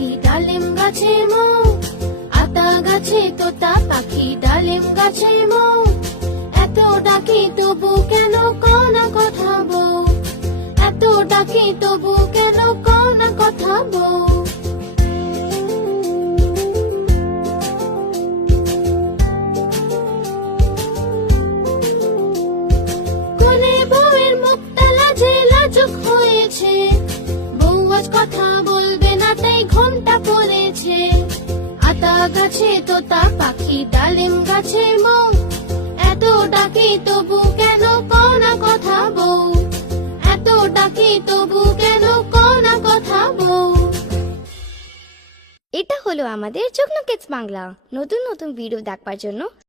পাখি ডালিম গাছে মৌ, আতা গাছে তোতা পাখি ডালিম গাছে মৌ, এত ডাকি তবু কেন কও না কথা বউ, এত ডাকি তবু কেন কও না কথা বউ। কোনে বউয়ের মুখটা লাজে লাজুক হয়েছে, বউ আজ কথা বলবে না তাই ঘোমটা পড়েছে। আতা গাছে তোতা পাখি ডালিম গাছে মৌ, এত ডাকি তবু কেন কও না কথা বউ, এত ডাকি তবু কেন কও না কথা বউ। এটা হলো আমাদের যুগ্ন কিডস বাংলা। নতুন নতুন ভিডিও দেখবার জন্য